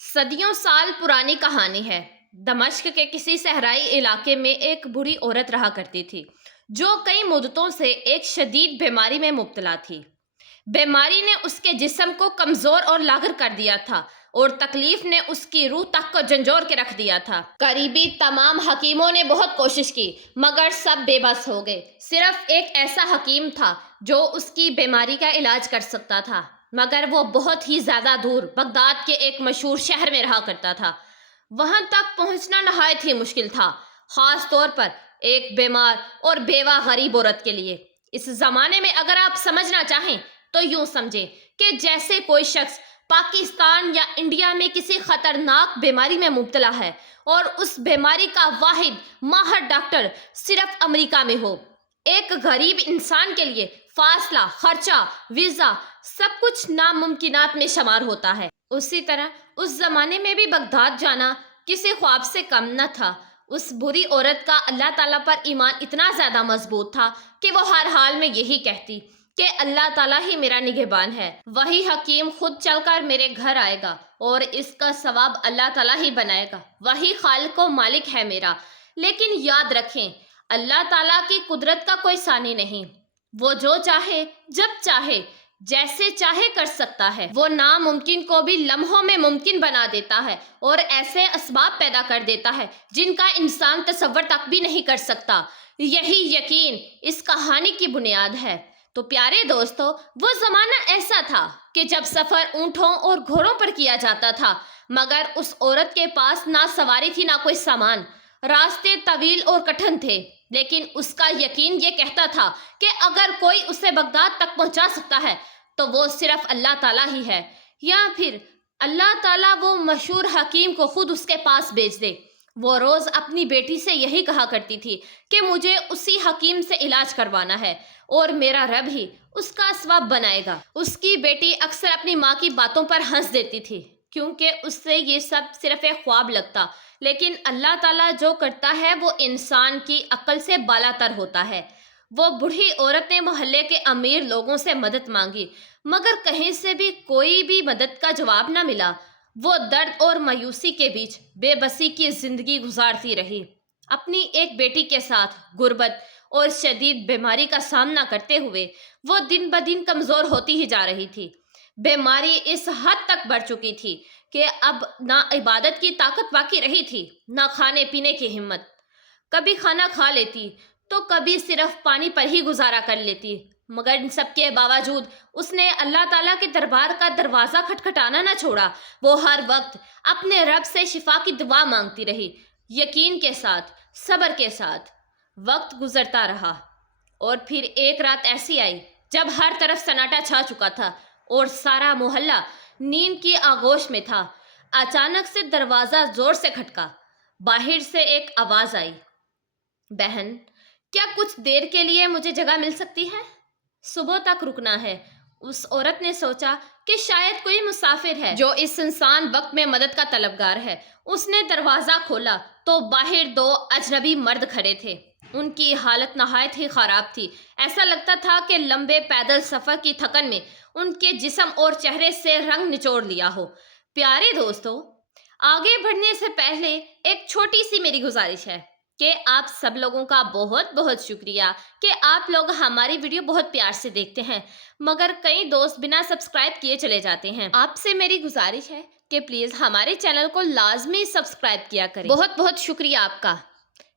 صدیوں سال پرانی کہانی ہے۔ دمشق کے کسی صحرائی علاقے میں ایک بوڑھی عورت رہا کرتی تھی جو کئی مدتوں سے ایک شدید بیماری میں مبتلا تھی۔ بیماری نے اس کے جسم کو کمزور اور لاغر کر دیا تھا اور تکلیف نے اس کی روح تک کو جھنجھوڑ کے رکھ دیا تھا۔ قریبی تمام حکیموں نے بہت کوشش کی مگر سب بے بس ہو گئے۔ صرف ایک ایسا حکیم تھا جو اس کی بیماری کا علاج کر سکتا تھا، مگر وہ بہت ہی زیادہ دور بغداد کے ایک مشہور شہر میں رہا کرتا تھا۔ وہاں تک پہنچنا نہایت ہی مشکل تھا، خاص طور پر ایک بیمار اور بیوہ غریب عورت کے لیے۔ اس زمانے میں اگر آپ سمجھنا چاہیں تو یوں سمجھیں کہ جیسے کوئی شخص پاکستان یا انڈیا میں کسی خطرناک بیماری میں مبتلا ہے اور اس بیماری کا واحد ماہر ڈاکٹر صرف امریکہ میں ہو۔ ایک غریب انسان کے لیے فاصلہ، خرچہ، ویزا سب کچھ ناممکنات میں شمار ہوتا ہے۔ اسی طرح اس زمانے میں بھی بغداد جانا کسی خواب سے کم نہ تھا۔ اس بری عورت کا اللہ تعالیٰ پر ایمان اتنا زیادہ مضبوط تھا کہ وہ ہر حال میں یہی کہتی کہ اللہ تعالیٰ ہی میرا نگہبان ہے، وہی حکیم خود چل کر میرے گھر آئے گا اور اس کا ثواب اللہ تعالیٰ ہی بنائے گا، وہی خالق و مالک ہے میرا۔ لیکن یاد رکھیں، اللہ تعالیٰ کی قدرت کا کوئی ثانی نہیں، وہ جو چاہے جب چاہے جیسے چاہے کر سکتا ہے۔ وہ ناممکن کو بھی لمحوں میں ممکن بنا دیتا ہے اور ایسے اسباب پیدا کر دیتا ہے جن کا انسان تصور تک بھی نہیں کر سکتا۔ یہی یقین اس کہانی کی بنیاد ہے۔ تو پیارے دوستو، وہ زمانہ ایسا تھا کہ جب سفر اونٹوں اور گھوڑوں پر کیا جاتا تھا، مگر اس عورت کے پاس نہ سواری تھی نہ کوئی سامان۔ راستے طویل اور کٹھن تھے، لیکن اس کا یقین یہ کہتا تھا کہ اگر کوئی اسے بغداد تک پہنچا سکتا ہے تو وہ صرف اللہ تعالیٰ ہی ہے، یا پھر اللہ تعالیٰ وہ مشہور حکیم کو خود اس کے پاس بھیج دے۔ وہ روز اپنی بیٹی سے یہی کہا کرتی تھی کہ مجھے اسی حکیم سے علاج کروانا ہے اور میرا رب ہی اس کا اسباب بنائے گا۔ اس کی بیٹی اکثر اپنی ماں کی باتوں پر ہنس دیتی تھی کیونکہ اس سے یہ سب صرف ایک خواب لگتا، لیکن اللہ تعالیٰ جو کرتا ہے وہ انسان کی عقل سے بالا تر ہوتا ہے۔ وہ بوڑھی عورت نے محلے کے امیر لوگوں سے مدد مانگی مگر کہیں سے بھی کوئی بھی مدد کا جواب نہ ملا۔ وہ درد اور مایوسی کے بیچ بے بسی کی زندگی گزارتی رہی، اپنی ایک بیٹی کے ساتھ غربت اور شدید بیماری کا سامنا کرتے ہوئے وہ دن بدن کمزور ہوتی ہی جا رہی تھی۔ بیماری اس حد تک بڑھ چکی تھی کہ اب نہ عبادت کی طاقت باقی رہی تھی نہ کھانے پینے کی ہمت۔ کبھی کھانا کھا لیتی تو کبھی صرف پانی پر ہی گزارا کر لیتی، مگر ان سب کے باوجود اس نے اللہ تعالیٰ کے دربار کا دروازہ کھٹکھٹانا نہ چھوڑا۔ وہ ہر وقت اپنے رب سے شفا کی دعا مانگتی رہی، یقین کے ساتھ، صبر کے ساتھ۔ وقت گزرتا رہا اور پھر ایک رات ایسی آئی جب ہر طرف سناٹا چھا چکا تھا اور سارا محلہ نیند کی آغوش میں تھا۔ اچانک سے دروازہ زور سے کھٹکا۔ باہر سے ایک آواز آئی، بہن، کیا کچھ دیر کے لیے مجھے جگہ مل سکتی ہے؟ صبح تک رکنا ہے۔ اس عورت نے سوچا کہ شاید کوئی مسافر ہے جو اس انسان وقت میں مدد کا طلبگار ہے۔ اس نے دروازہ کھولا تو باہر دو اجنبی مرد کھڑے تھے۔ ان کی حالت نہایت ہی خراب تھی، ایسا لگتا تھا کہ لمبے پیدل سفر کی تھکن میں ان کے جسم اور چہرے سے رنگ نچوڑ لیا ہو۔ پیارے دوستو، آگے بڑھنے سے پہلے ایک چھوٹی سی میری گزارش ہے کہ آپ سب لوگوں کا بہت بہت شکریہ کہ آپ لوگ ہماری ویڈیو بہت پیار سے دیکھتے ہیں، مگر کئی دوست بنا سبسکرائب کیے چلے جاتے ہیں۔ آپ سے میری گزارش ہے کہ پلیز ہمارے چینل کو لازمی سبسکرائب کیا کریں۔ بہت بہت شکریہ آپ کا۔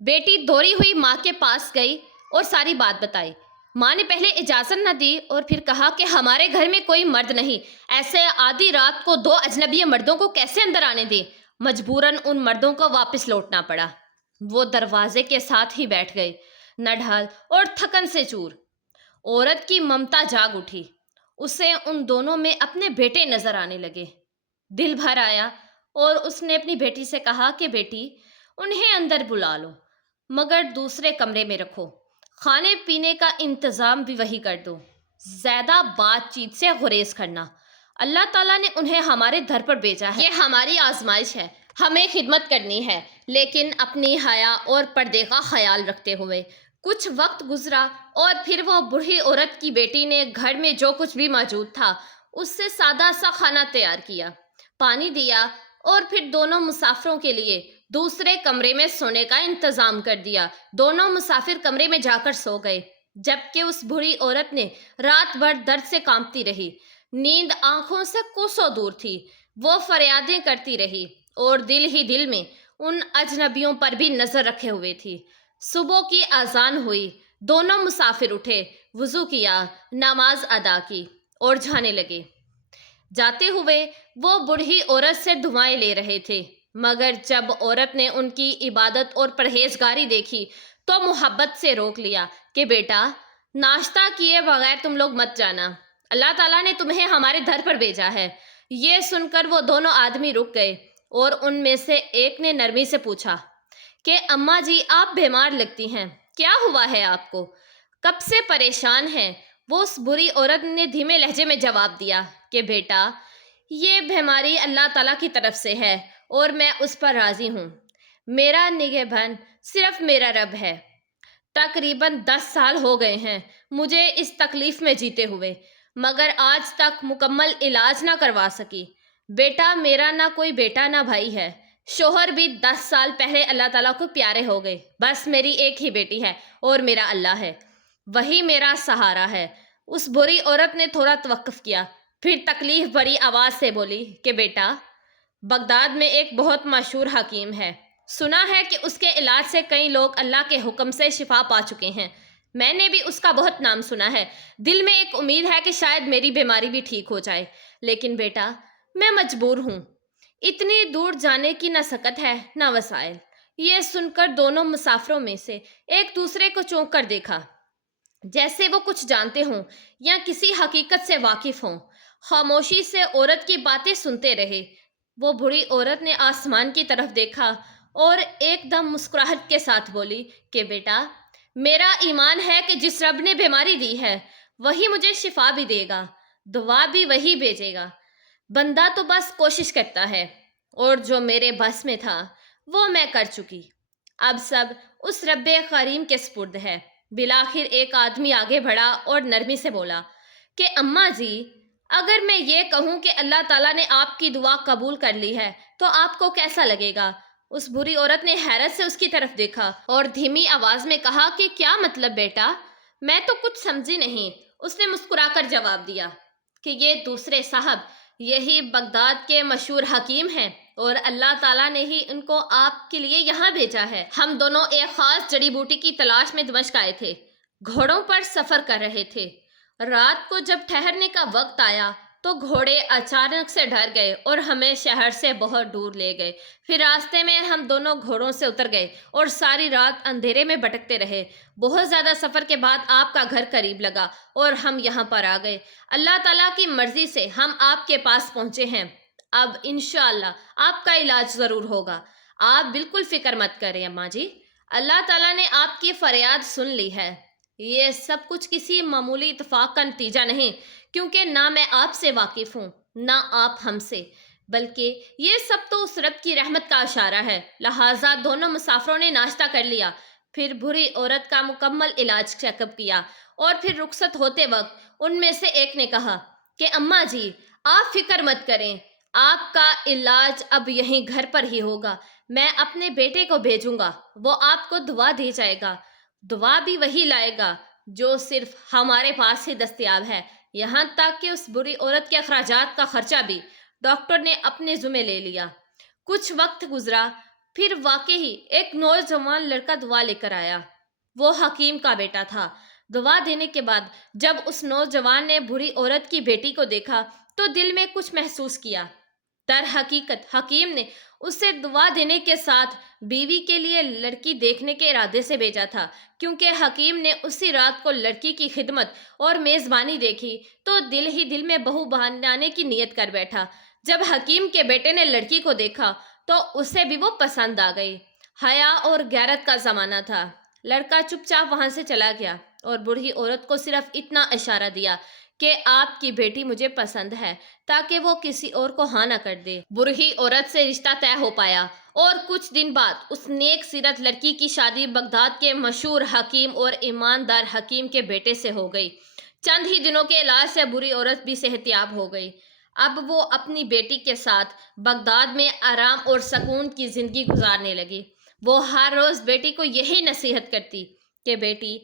بیٹی دوڑی ہوئی ماں کے پاس گئی اور ساری بات بتائی۔ ماں نے پہلے اجازت نہ دی اور پھر کہا کہ ہمارے گھر میں کوئی مرد نہیں، ایسے آدھی رات کو دو اجنبی مردوں کو کیسے اندر آنے دیں؟ مجبوراً ان مردوں کو واپس لوٹنا پڑا۔ وہ دروازے کے ساتھ ہی بیٹھ گئے، نڈھال اور تھکن سے چور۔ عورت کی ممتا جاگ اٹھی، اسے ان دونوں میں اپنے بیٹے نظر آنے لگے۔ دل بھر آیا اور اس نے اپنی بیٹی سے کہا کہ بیٹی، انہیں اندر بلا لو مگر دوسرے کمرے میں رکھو، کھانے پینے کا انتظام بھی وہی کر دو، زیادہ بات چیت سے گریز کرنا۔ اللہ تعالیٰ نے انہیں ہمارے گھر پر بھیجا ہے، یہ ہماری آزمائش ہے، ہمیں خدمت کرنی ہے، لیکن اپنی حیا اور پردے کا خیال رکھتے ہوئے۔ کچھ وقت گزرا اور پھر وہ بوڑھی عورت کی بیٹی نے گھر میں جو کچھ بھی موجود تھا اس سے سادہ سا کھانا تیار کیا، پانی دیا اور پھر دونوں مسافروں کے لیے دوسرے کمرے میں سونے کا انتظام کر دیا۔ دونوں مسافر کمرے میں جا کر سو گئے، جبکہ اس بوڑھی عورت نے رات بھر درد سے کانپتی رہی۔ نیند آنکھوں سے کوسوں دور تھی۔ وہ فریادیں کرتی رہی اور دل ہی دل میں ان اجنبیوں پر بھی نظر رکھے ہوئے تھی۔ صبح کی اذان ہوئی، دونوں مسافر اٹھے، وضو کیا، نماز ادا کی اور جانے لگے۔ جاتے ہوئے وہ بوڑھی عورت سے دعائیں لے رہے تھے، مگر جب عورت نے ان کی عبادت اور پرہیزگاری دیکھی تو محبت سے روک لیا کہ بیٹا، ناشتہ کیے بغیر تم لوگ مت جانا، اللہ تعالیٰ نے تمہیں ہمارے گھر پر بھیجا ہے۔ یہ سن کر وہ دونوں آدمی رک گئے اور ان میں سے ایک نے نرمی سے پوچھا کہ اماں جی، آپ بیمار لگتی ہیں، کیا ہوا ہے آپ کو؟ کب سے پریشان ہیں؟ وہ اس بری عورت نے دھیمے لہجے میں جواب دیا کہ بیٹا، یہ بیماری اللہ تعالیٰ کی طرف سے ہے اور میں اس پر راضی ہوں۔ میرا نگہبان صرف میرا رب ہے۔ تقریباً 10 سال ہو گئے ہیں مجھے اس تکلیف میں جیتے ہوئے، مگر آج تک مکمل علاج نہ کروا سکی۔ بیٹا، میرا نہ کوئی بیٹا نہ بھائی ہے۔ شوہر بھی 10 سال پہلے اللہ تعالیٰ کو پیارے ہو گئے۔ بس میری ایک ہی بیٹی ہے اور میرا اللہ ہے، وہی میرا سہارا ہے۔ اس بری عورت نے تھوڑا توقف کیا، پھر تکلیف بھری آواز سے بولی کہ بیٹا، بغداد میں ایک بہت مشہور حکیم ہے، سنا ہے کہ اس کے علاج سے کئی لوگ اللہ کے حکم سے شفا پا چکے ہیں۔ میں نے بھی اس کا بہت نام سنا ہے، دل میں ایک امید ہے کہ شاید میری بیماری بھی ٹھیک ہو جائے، لیکن بیٹا، میں مجبور ہوں۔ اتنی دور جانے کی نہ سکت ہے نہ وسائل۔ یہ سن کر دونوں مسافروں میں سے ایک دوسرے کو چونک کر دیکھا، جیسے وہ کچھ جانتے ہوں یا کسی حقیقت سے واقف ہوں۔ خاموشی سے عورت کی باتیں سنتے رہے۔ وہ بوڑھی عورت نے آسمان کی طرف دیکھا اور ایک دم مسکراہٹ کے ساتھ بولی کہ بیٹا، میرا ایمان ہے کہ جس رب نے بیماری دی ہے وہی مجھے شفا بھی دے گا، دعا بھی وہی بھیجے گا۔ بندہ تو بس کوشش کرتا ہے، اور جو میرے بس میں تھا وہ میں کر چکی۔ اب سب اس رب کریم کے سپرد ہے۔ بالآخر ایک آدمی آگے بڑھا اور نرمی سے بولا کہ اماں جی، اگر میں یہ کہوں کہ اللہ تعالیٰ نے آپ کی دعا قبول کر لی ہے تو آپ کو کیسا لگے گا؟ اس بری عورت نے حیرت سے اس کی طرف دیکھا اور دھیمی آواز میں کہا کہ کیا مطلب بیٹا؟ میں تو کچھ سمجھی نہیں۔ اس نے مسکرا کر جواب دیا کہ یہ دوسرے صاحب یہی بغداد کے مشہور حکیم ہیں اور اللہ تعالیٰ نے ہی ان کو آپ کے لیے یہاں بھیجا ہے۔ ہم دونوں ایک خاص جڑی بوٹی کی تلاش میں دمشق آئے تھے، گھوڑوں پر سفر کر رہے تھے۔ رات کو جب ٹھہرنے کا وقت آیا تو گھوڑے اچانک سے ڈر گئے اور ہمیں شہر سے بہت دور لے گئے۔ پھر راستے میں ہم دونوں گھوڑوں سے اتر گئے اور ساری رات اندھیرے میں بھٹکتے رہے۔ بہت زیادہ سفر کے بعد آپ کا گھر قریب لگا اور ہم یہاں پر آ گئے۔ اللہ تعالیٰ کی مرضی سے ہم آپ کے پاس پہنچے ہیں۔ اب انشاءاللہ آپ کا علاج ضرور ہوگا۔ آپ بالکل فکر مت کریں اماں جی، اللہ تعالیٰ نے آپ کی فریاد سن لی ہے۔ یہ سب کچھ کسی معمولی اتفاق کا نتیجہ نہیں، کیونکہ نہ میں آپ سے واقف ہوں نہ آپ ہم سے، بلکہ یہ سب تو اس رب کی رحمت کا اشارہ ہے۔ لہٰذا دونوں مسافروں نے ناشتہ کر لیا، پھر بری عورت کا مکمل علاج چیک اپ کیا اور پھر رخصت ہوتے وقت ان میں سے ایک نے کہا کہ اماں جی، آپ فکر مت کریں، آپ کا علاج اب یہیں گھر پر ہی ہوگا۔ میں اپنے بیٹے کو بھیجوں گا، وہ آپ کو دوا دے جائے گا، دوا بھی وہی لائے گا جو صرف ہمارے پاس ہی دستیاب ہے۔ یہاں تک کہ اس بری عورت کے اخراجات کا خرچہ بھی ڈاکٹر نے اپنے ذمہ لے لیا۔ کچھ وقت گزرا، پھر واقعی ایک نوجوان لڑکا دوا لے کر آیا۔ وہ حکیم کا بیٹا تھا۔ دوا دینے کے بعد جب اس نوجوان نے بری عورت کی بیٹی کو دیکھا تو دل میں کچھ محسوس کیا۔ در حقیقت حکیم نے اسے دوا دینے کے ساتھ بیوی کے لیے لڑکی دیکھنے کے ارادے سے بھیجا تھا، کیونکہ حکیم نے اسی رات کو لڑکی کی خدمت اور میزبانی دیکھی تو دل ہی دل میں بہو بنانے کی نیت کر بیٹھا۔ جب حکیم کے بیٹے نے لڑکی کو دیکھا تو اسے بھی وہ پسند آ گئی۔ حیا اور غیرت کا زمانہ تھا۔ لڑکا چپ چاپ وہاں سے چلا گیا اور بوڑھی عورت کو صرف اتنا اشارہ دیا کہ آپ کی بیٹی مجھے پسند ہے، تاکہ وہ کسی اور کو ہاں نہ کر دے۔ بوڑھی عورت سے رشتہ طے ہو پایا اور کچھ دن بعد اس نیک سیرت لڑکی کی شادی بغداد کے مشہور حکیم اور ایماندار حکیم کے بیٹے سے ہو گئی۔ چند ہی دنوں کے علاج سے بری عورت بھی صحت یاب ہو گئی۔ اب وہ اپنی بیٹی کے ساتھ بغداد میں آرام اور سکون کی زندگی گزارنے لگی۔ وہ ہر روز بیٹی کو یہی نصیحت کرتی کہ بیٹی،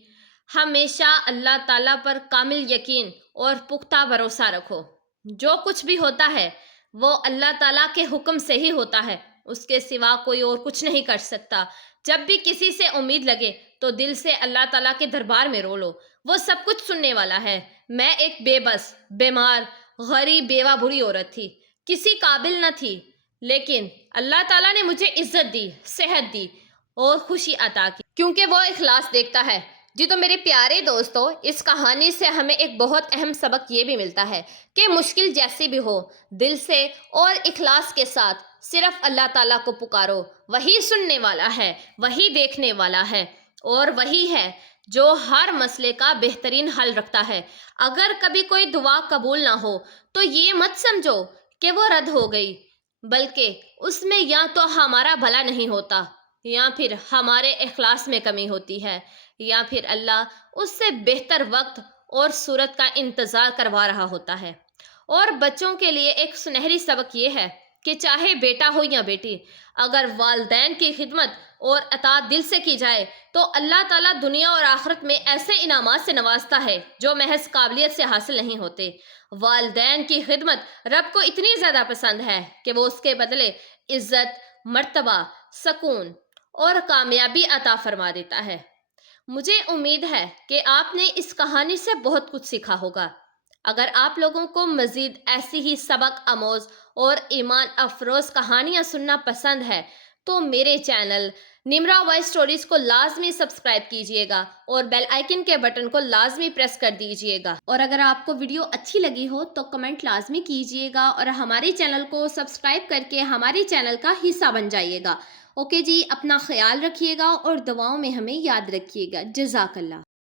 ہمیشہ اللہ تعالیٰ پر کامل یقین اور پختہ بھروسہ رکھو۔ جو کچھ بھی ہوتا ہے وہ اللہ تعالیٰ کے حکم سے ہی ہوتا ہے، اس کے سوا کوئی اور کچھ نہیں کر سکتا۔ جب بھی کسی سے امید لگے تو دل سے اللہ تعالیٰ کے دربار میں رو لو، وہ سب کچھ سننے والا ہے۔ میں ایک بے بس، بیمار، غریب، بیوہ بری عورت تھی، کسی قابل نہ تھی، لیکن اللہ تعالیٰ نے مجھے عزت دی، صحت دی اور خوشی عطا کی، کیونکہ وہ اخلاص دیکھتا ہے۔ جی تو میرے پیارے دوستو، اس کہانی سے ہمیں ایک بہت اہم سبق یہ بھی ملتا ہے کہ مشکل جیسی بھی ہو، دل سے اور اخلاص کے ساتھ صرف اللہ تعالیٰ کو پکارو۔ وہی سننے والا ہے، وہی دیکھنے والا ہے، اور وہی ہے جو ہر مسئلے کا بہترین حل رکھتا ہے۔ اگر کبھی کوئی دعا قبول نہ ہو تو یہ مت سمجھو کہ وہ رد ہو گئی، بلکہ اس میں یا تو ہمارا بھلا نہیں ہوتا، یا پھر ہمارے اخلاص میں کمی ہوتی ہے، یا پھر اللہ اس سے بہتر وقت اور صورت کا انتظار کروا رہا ہوتا ہے۔ اور بچوں کے لیے ایک سنہری سبق یہ ہے کہ چاہے بیٹا ہو یا بیٹی، اگر والدین کی خدمت اور اطاعت دل سے کی جائے تو اللہ تعالیٰ دنیا اور آخرت میں ایسے انعامات سے نوازتا ہے جو محض قابلیت سے حاصل نہیں ہوتے۔ والدین کی خدمت رب کو اتنی زیادہ پسند ہے کہ وہ اس کے بدلے عزت، مرتبہ، سکون اور کامیابی عطا فرما دیتا ہے۔ مجھے امید ہے کہ آپ نے اس کہانی سے بہت کچھ سیکھا ہوگا۔ اگر آپ لوگوں کو مزید ایسی ہی سبق آموز اور ایمان افروز کہانیاں سننا پسند ہے تو میرے چینل نمرا وائس اسٹوریز کو لازمی سبسکرائب کیجئے گا اور بیل آئیکن کے بٹن کو لازمی پریس کر دیجئے گا۔ اور اگر آپ کو ویڈیو اچھی لگی ہو تو کمنٹ لازمی کیجئے گا اور ہمارے چینل کو سبسکرائب کر کے ہمارے چینل کا حصہ بن جائیے گا۔ اوکے جی، اپنا خیال رکھیے گا اور دعاؤں میں ہمیں یاد رکھیے گا۔ جزاک اللہ۔